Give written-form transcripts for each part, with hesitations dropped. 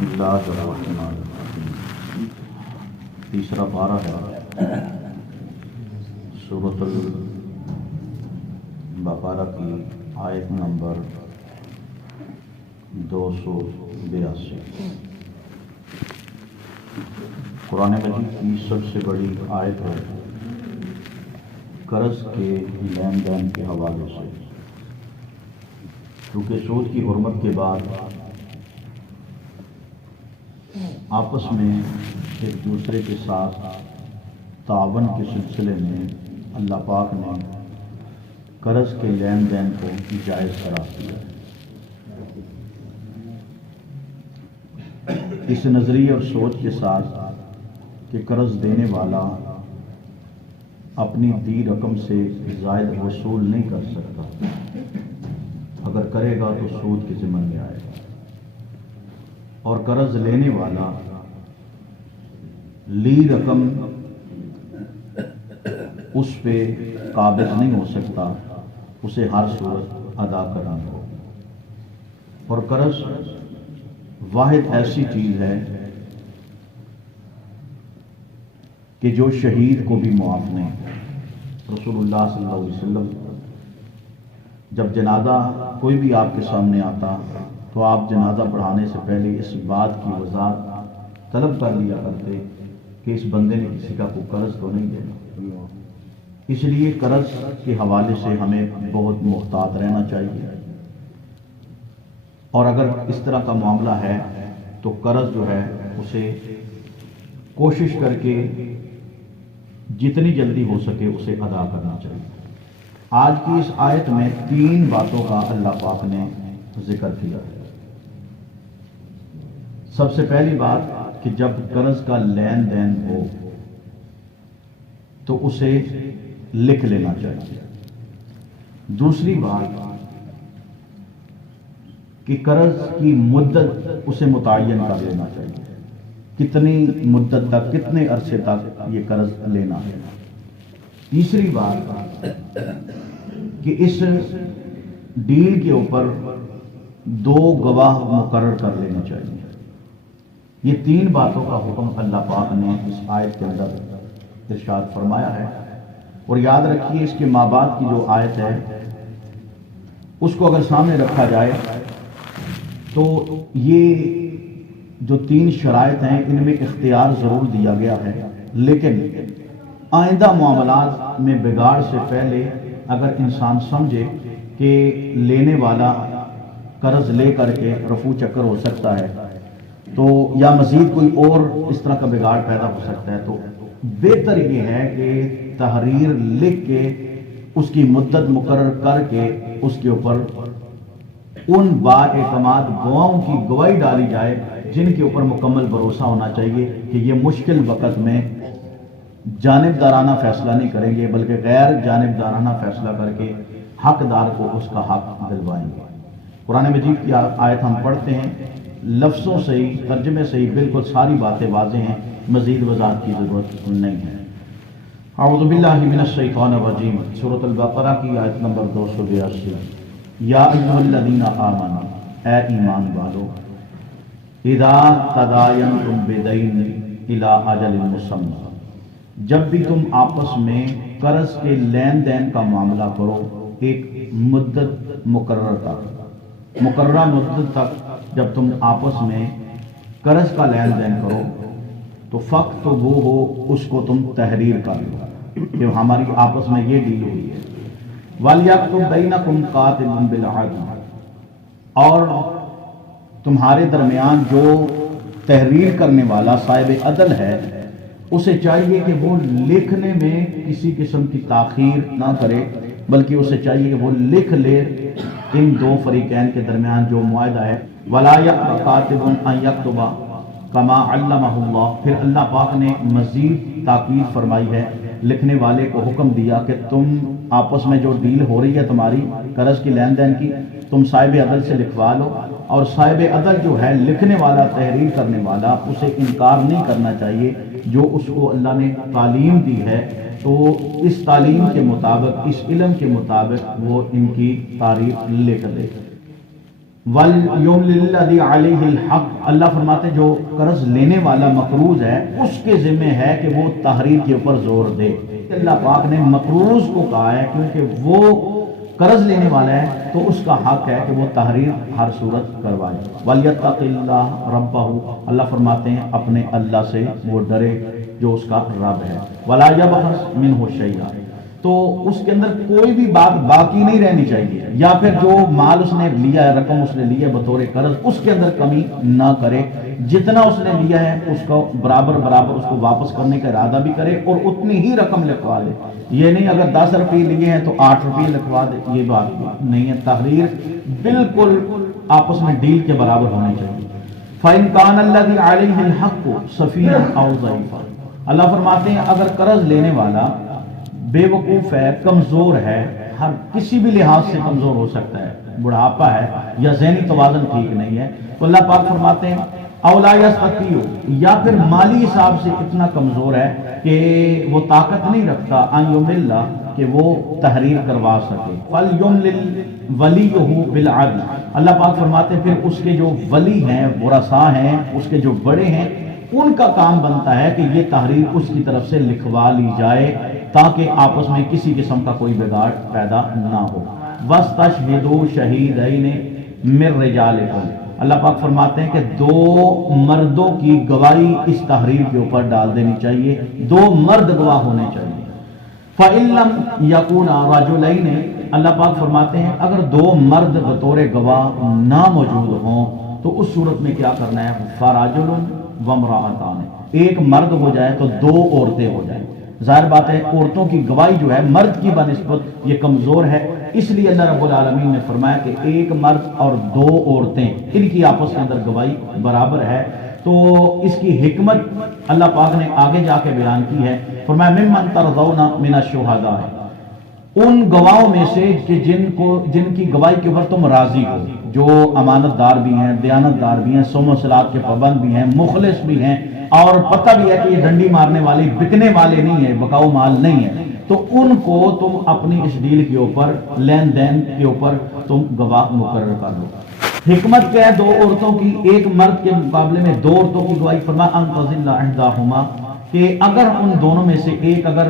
بسم اللہ الرحمن الرحیم۔ تیسرا پارہ ہے سورۃ البقرہ کی آیت نمبر 282۔ قرآن مجید کی سب سے بڑی آیت ہے قرض کے لین دین کے حوالے سے، کیونکہ سود کی حرمت کے بعد آپس میں ایک دوسرے کے ساتھ تعاون کے سلسلے میں اللہ پاک نے قرض کے لین دین کو جائز قرار دیا ہے، اس نظریے اور سوچ کے ساتھ کہ قرض دینے والا اپنی دی رقم سے زائد وصول نہیں کر سکتا، اگر کرے گا تو سود کے ذمہ میں آئے گا، اور قرض لینے والا لی رقم اس پہ قابض نہیں ہو سکتا، اسے ہر صورت ادا کرنا ہو۔ اور قرض واحد ایسی چیز ہے کہ جو شہید کو بھی معاف نہیں۔ رسول اللہ صلی اللہ علیہ وسلم جب جنازہ کوئی بھی آپ کے سامنے آتا تو آپ جنازہ پڑھانے سے پہلے اس بات کی وضاحت طلب کر لیا کرتے کہ اس بندے نے کسی کا کوئی قرض تو نہیں دینا۔ اس لیے قرض کے حوالے سے ہمیں بہت محتاط رہنا چاہیے، اور اگر اس طرح کا معاملہ ہے تو قرض جو ہے اسے کوشش کر کے جتنی جلدی ہو سکے اسے ادا کرنا چاہیے۔ آج کی اس آیت میں 3 باتوں کا اللہ پاک نے ذکر کیا ہے۔ سب سے پہلی بات کہ جب قرض کا لین دین ہو تو اسے لکھ لینا چاہیے۔ دوسری بات کہ قرض کی مدت اسے متعین کر لینا چاہیے، کتنی مدت تک، کتنے عرصے تک یہ قرض لینا ہے۔ تیسری بات کہ اس ڈیل کے اوپر 2 گواہ مقرر کر لینے چاہیے۔ یہ 3 باتوں کا حکم اللہ پاک نے اس آیت کے اندر ارشاد فرمایا ہے، اور یاد رکھیے اس کے ماں باپ کی جو آیت ہے اس کو اگر سامنے رکھا جائے تو یہ جو 3 شرائط ہیں ان میں اختیار ضرور دیا گیا ہے، لیکن آئندہ معاملات میں بگاڑ سے پہلے اگر انسان سمجھے کہ لینے والا قرض لے کر کے رفو چکر ہو سکتا ہے تو یا مزید کوئی اور اس طرح کا بگاڑ پیدا ہو سکتا ہے، تو بہتر یہ ہے کہ تحریر لکھ کے اس کی مدت مقرر کر کے اس کے اوپر ان بااعتماد گواہوں کی گواہی ڈالی جائے جن کے اوپر مکمل بھروسہ ہونا چاہیے کہ یہ مشکل وقت میں جانبدارانہ فیصلہ نہیں کریں گے بلکہ غیر جانبدارانہ فیصلہ کر کے حقدار کو اس کا حق دلوائیں گے۔ قرآن مجید کی آیت ہم پڑھتے ہیں، لفظوں سے ہی، ترجمے سے ہی بالکل ساری باتیں واضح ہیں، مزید وضاحت کی ضرورت نہیں ہے۔ اعوذ باللہ من الشیطان الرجیم، سورۃ البقرہ کی آیت نمبر 282۔ یا ایھا الذین آمنوا، اے ایمان والو، اذا تداینتم بدین الی اجل مسمی، جب بھی تم آپس میں قرض کے لین دین کا معاملہ کرو ایک مدت مقررہ مدت تک جب تم آپس میں قرض کا لین دین کرو تو فاکتبوہ، اس کو تم تحریر کر لو کہ ہماری آپس میں یہ ڈیل ہوئی ہے۔ وَلْيَكْتُبْ بَيْنَكُمْ كَاتِبٌ بِالْعَدْلِ، اور تمہارے درمیان جو تحریر کرنے والا صاحب عدل ہے اسے چاہیے کہ وہ لکھنے میں کسی قسم کی تاخیر نہ کرے، بلکہ اسے چاہیے کہ وہ لکھ لے ان 2 فریقین کے درمیان جو معاہدہ ہے۔ وَلَا يَأْبَ كَاتِبٌ أَن يَكْتُبَ كَمَا عَلَّمَهُ اللَّهُ، پھر اللہ پاک نے مزید تاکید فرمائی ہے، لکھنے والے کو حکم دیا کہ تم آپس میں جو ڈیل ہو رہی ہے تمہاری قرض کی لین دین کی، تم صاحب عدل سے لکھوا لو، اور صاحب عدل جو ہے لکھنے والا، تحریر کرنے والا، اسے انکار نہیں کرنا چاہیے جو اس کو اللہ نے تعلیم دی ہے، تو اس تعلیم کے مطابق، اس علم کے مطابق وہ ان کی تعریف لکھ دے۔ وَلْيُمْلِلْ عَلَيْهِ الْحَقِّ، اللہ فرماتے ہیں جو قرض لینے والا مقروض ہے اس کے ذمہ ہے کہ وہ تحریر کے اوپر زور دے۔ اللہ پاک نے مقروض کو کہا ہے کیونکہ وہ قرض لینے والا ہے تو اس کا حق ہے کہ وہ تحریر ہر صورت کروائے۔ وَلْيَتَّقِ اللَّهَ رَبَّهُ، اللہ فرماتے ہیں اپنے اللہ سے وہ ڈرے جو اس کا رب ہے۔ وَلَا يَبْخَسْ مِنْهُ شَيْئًا، تو اس کے اندر کوئی بھی بات باقی نہیں رہنی چاہیے، یا پھر جو مال اس نے لیا ہے، رقم اس نے لی ہے بطور قرض، اس کے اندر کمی نہ کرے، جتنا اس نے لیا ہے اس کو برابر اس کو واپس کرنے کا ارادہ بھی کرے اور اتنی ہی رقم لکھوا دے۔ یہ نہیں اگر 10 روپے لیے ہیں تو 8 روپے لکھوا دے، یہ بات نہیں ہے۔ تحریر بالکل آپس میں ڈیل کے برابر ہونی چاہیے۔ فَإِنْ كَانَ الَّذِي عَلَيْهِ الْحَقُّ سَفِيهًا أَوْ ضَعِيفًا، اللہ فرماتے ہیں اگر قرض لینے والا بے وقوف ہے، کمزور ہے، ہر کسی بھی لحاظ سے کمزور ہو سکتا ہے، بڑھاپا ہے یا ذہنی توازن ٹھیک نہیں ہے، تو اللہ پاک فرماتے ہیں اولا یستطیع، یا پھر مالی حساب سے اتنا کمزور ہے کہ وہ طاقت نہیں رکھتا ان یمل، کہ وہ تحریر کروا سکے، فلیملل ولیہ بالعدل، اللہ پاک فرماتے ہیں پھر اس کے جو ولی ہیں، ورثاء ہیں، اس کے جو بڑے ہیں، ان کا کام بنتا ہے کہ یہ تحریر اس کی طرف سے لکھوا لی جائے تاکہ آپس میں کسی قسم کا کوئی بگاڑ پیدا نہ ہو۔ وَاسْتَشْهِدُوا شَهِیدَیْنِ مِن رِجَالِکُم، اللہ پاک فرماتے ہیں کہ 2 مردوں کی گواہی اس تحریر کے اوپر ڈال دینی چاہیے، 2 مرد گواہ ہونے چاہیے۔ فَإِن لَمْ يَكُونَا رَجُلَيْنِ، اللہ پاک فرماتے ہیں اگر 2 مرد بطور گواہ نہ موجود ہوں تو اس صورت میں کیا کرنا ہے؟ فَرَجُلٌ وَامْرَأَتَانِ، ایک مرد ہو جائے تو 2 عورتیں ہو جائیں۔ ظاہر بات ہے عورتوں کی گواہی جو ہے مرد کی بنسبت یہ کمزور ہے، اس لیے اللہ رب العالمین نے فرمایا کہ ایک مرد اور 2 عورتیں، ان کی آپس کے اندر گواہی برابر ہے۔ تو اس کی حکمت اللہ پاک نے آگے جا کے بیان کی ہے، فرمایا ممن ترضون من الشہداء، ان گواہوں میں سے کہ جن کی گواہی کے اوپر تم راضی ہو، جو امانت دار بھی ہیں، دیانت دار بھی ہیں، صوم و صلات کے پابند بھی ہیں، مخلص بھی ہیں، اور پتہ بھی ہے کہ یہ ڈنڈی مارنے والے بکنے والے نہیں ہیں، بکاؤ مال نہیں ہے، تو ان کو تم اپنی اس ڈیل کے اوپر، لین دین کے اوپر تم گواہ مقرر کر دو۔ حکمت کیا ہے 2 عورتوں کی، ایک مرد کے مقابلے میں 2 عورتوں کی گواہی؟ فرمایا ان تضل احداہما، کہ اگر ان دونوں میں سے ایک اگر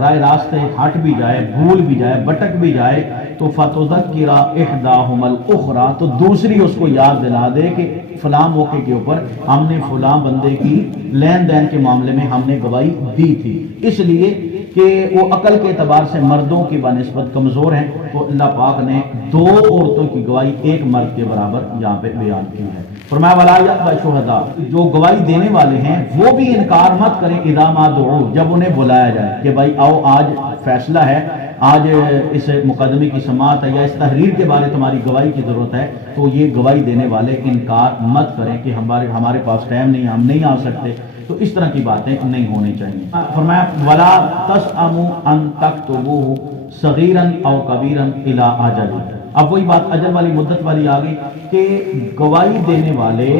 رائے راستے ہٹ بھی جائے، بھول بھی جائے، بٹک بھی جائے، تو فتذکر احداہما الاخری، تو دوسری اس کو یاد دلا دے کہ فلاں موقع کے اوپر ہم نے فلاں بندے کی لین دین کے معاملے میں ہم نے گواہی دی تھی، اس لیے کہ وہ عقل کے اعتبار سے مردوں کی بنسبت کمزور ہیں، تو اللہ پاک نے 2 عورتوں کی گواہی ایک مرد کے برابر یہاں پہ بیان کی ہے۔ فرمایا ولا یأبى الشہداء، جو گواہی دینے والے ہیں وہ بھی انکار مت کریں اذا ما دعوا، جب انہیں بلایا جائے کہ بھائی آؤ آج فیصلہ ہے، آج اس مقدمے کی سماعت ہے یا اس تحریر کے بارے تمہاری گواہی کی ضرورت ہے، تو یہ گواہی دینے والے انکار مت کریں کہ ہمارے پاس ٹائم نہیں، ہم نہیں آ سکتے، تو اس طرح کی باتیں نہیں ہونی چاہیے۔ فرمایا ولا تسأموا ان تكتبوه صغیرا او کبیرا الی اجل، اب وہی بات اجل والی مدت والی آ گئی کہ گواہی دینے والے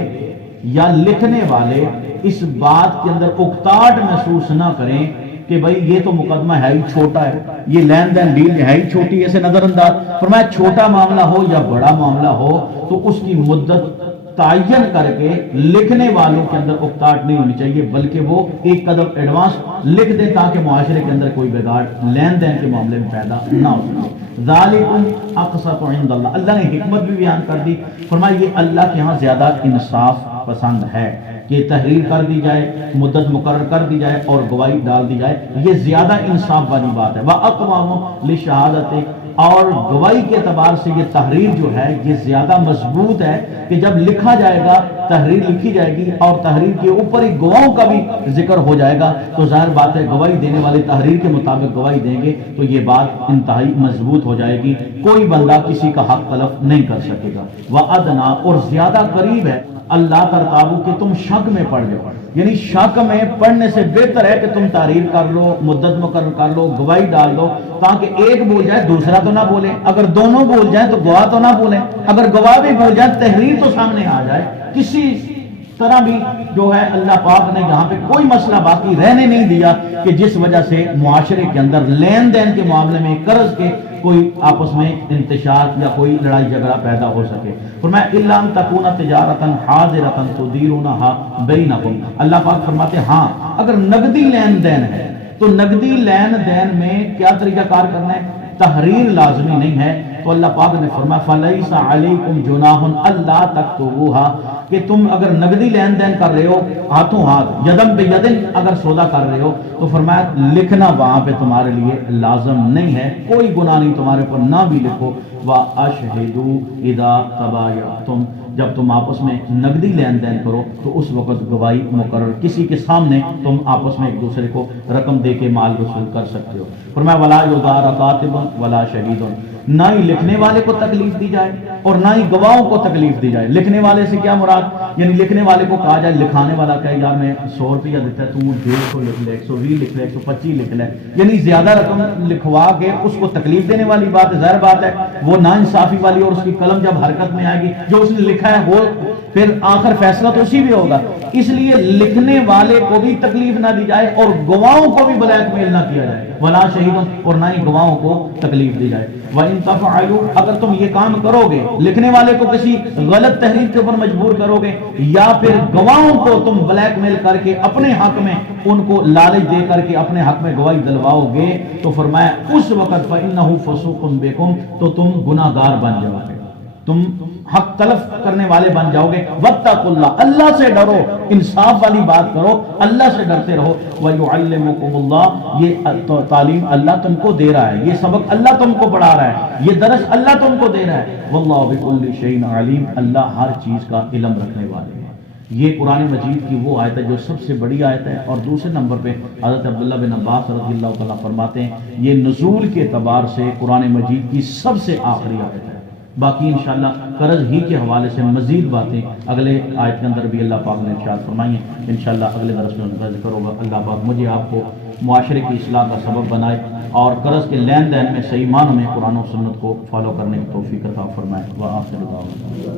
یا لکھنے والے اس بات کے اندر اکتاہٹ محسوس نہ کریں کہ بھائی یہ تو مقدمہ ہے ہی چھوٹا ہے، یہ لین دین ڈیل ہے ہی چھوٹی، اسے نظر انداز۔ فرمایا چھوٹا معاملہ ہو یا بڑا معاملہ ہو تو اس کی مدت تعین کر کے لکھنے والوں کے اندر اکتاہٹ نہیں ہونی چاہیے، بلکہ وہ ایک قدم ایڈوانس لکھ دیں تاکہ معاشرے کے اندر کوئی بگاڑ لین دین کے معاملے میں پیدا نہ ہو سکے۔ ذالکم اقسط عند اللہ، اللہ نے حکمت بھی بیان کر دی، فرمایا یہ اللہ کے ہاں زیادہ انصاف پسند ہے کہ تحریر کر دی جائے، مدت مقرر کر دی جائے اور گواہی ڈال دی جائے، یہ زیادہ انصاف والی بات ہے۔ وَأَقْوَمُ لِشَهَادَتِ، اور گواہی کے اعتبار سے یہ تحریر جو ہے یہ زیادہ مضبوط ہے کہ جب لکھا جائے گا، تحریر لکھی جائے گی اور تحریر کے اوپر ہی گواہوں کا بھی ذکر ہو جائے گا، تو ظاہر بات ہے گواہی دینے والے تحریر کے مطابق گواہی دیں گے تو یہ بات انتہائی مضبوط ہو جائے گی، کوئی بندہ کسی کا حق تلف نہیں کر سکے گا۔ وَأَدْنَا، اور زیادہ قریب ہے اللہ ترتابو کہ تم شک میں پڑ جاؤ، یعنی شک میں پڑھنے سے بہتر ہے کہ تم تحریر کر لو، مدت مقرر کر لو، گواہی ڈال دو، تاکہ ایک بول جائے دوسرا تو نہ بولے، اگر دونوں بول جائیں تو گواہ تو نہ بولیں، اگر گواہ بھی بول جائے تحریر تو سامنے آ جائے، کسی طرح بھی جو ہے اللہ پاک نے یہاں پہ کوئی مسئلہ باقی رہنے نہیں دیا کہ جس وجہ سے معاشرے کے اندر لین دین کے معاملے میں قرض کے کوئی آپس میں انتشار یا کوئی لڑائی جھگڑا پیدا ہو سکے۔ فرمایا الا ان تکون تجارتا حاضرتا تدیرونها بینکم، اللہ پاک فرماتے ہاں اگر نقدی لین دین ہے تو نقدی لین دین میں کیا طریقہ کار کرنا ہے؟ تحریر لازمی نہیں ہے۔ تو اللہ پاک نے فرمایا فلیس علیکم جناح الا تکتبوها، کہ تم اگر نقدی لین دین کر رہے ہو ہاتھوں ہاتھ یدم بیدن اگر سودا کر رہے ہو تو فرمایا لکھنا وہاں پہ تمہارے لیے لازم نہیں ہے، کوئی گناہ نہیں تمہارے پر، نہ بھی لکھو۔ وَأَشْهِدُوا إِذَا تَبَايَعْتُمْ، جب تم آپس میں نقدی لین دین کرو تو اس وقت گواہی مقرر، کسی کے سامنے تم آپس میں ایک دوسرے کو رقم دے کے مال وصول کر سکتے ہو۔ فرمایا وَلَا يُضَارَ كَاتِبٌ وَلَا شَهِيدٌ، نہ ہی لکھنے والے کو تکلیف دی جائے اور نہ ہی گواہوں کو تکلیف دی جائے۔ لکھنے والے سے کیا مراد؟ یعنی لکھنے والے کو کہا جائے، لکھانے والا کہے یار میں 100 روپیہ دیتا ہے، تو 150 لکھ لے، 120 لکھ لے، 125 لکھ لے، یعنی زیادہ رقم لکھوا کے اس کو تکلیف دینے والی بات ہے۔ ظاہر بات ہے وہ نا انصافی والی، اور اس کی قلم جب حرکت میں آئے گی جو اس نے لکھا ہے وہ پھر آخر فیصلہ تو اسی بھی ہوگا، اس لیے لکھنے والے کو بھی تکلیف نہ دی جائے اور گواہوں کو بھی بلیک میل نہ کیا جائے، ولا شہیدوں، اور نہ ہی گواہوں کو تکلیف دی جائے۔ وَإِن تَفْعَلُوا، اگر تم یہ کام کرو گے، لکھنے والے کو کسی غلط تحریر کے اوپر مجبور کرو گے یا پھر گواہوں کو تم بلیک میل کر کے اپنے حق میں ان کو لالچ دے کر کے اپنے حق میں گواہی دلواؤ گے تو فرمایا اس وقت فَإِنَّهُ فَسُوقٌ بِكُمْ، تو تم گناہ گار بن جاؤ گے، تم حق تلف کرنے والے بن جاؤ گے۔ وَاتَّقُوا اللَّهَ، اللہ سے ڈرو، انصاف والی بات کرو، اللہ سے ڈرتے رہو۔ وَيُعَلِّمُكُمُ اللَّهُ، یہ تعلیم اللہ تم کو دے رہا ہے، یہ سبق اللہ تم کو پڑھا رہا ہے، یہ درس اللہ تم کو دے رہا ہے۔ وَاللَّهُ بِكُلِّ شَيْءٍ عَلِيمٌ، اللہ ہر چیز کا علم رکھنے والے ہیں۔ یہ قرآن مجید کی وہ آیت ہے جو سب سے بڑی آیت ہے، اور دوسرے نمبر پہ حضرت عبداللہ بن عباس رضی اللہ تعالیٰ فرماتے ہیں یہ نزول کے اعتبار سے قرآن مجید کی سب سے آخری آیت ہے۔ باقی انشاءاللہ قرض ہی کے حوالے سے مزید باتیں اگلے آیت کے اندر بھی اللہ پاک نے ارشاد فرمائی ہیں، انشاءاللہ اگلے درس میں ان کا ذکر ہوگا۔ اللہ پاک مجھے آپ کو معاشرے کی اصلاح کا سبب بنائے اور قرض کے لین دین میں صحیح معنوں میں قرآن و سنت کو فالو کرنے کی توفیق عطا فرمائے۔ وآخر دعوانا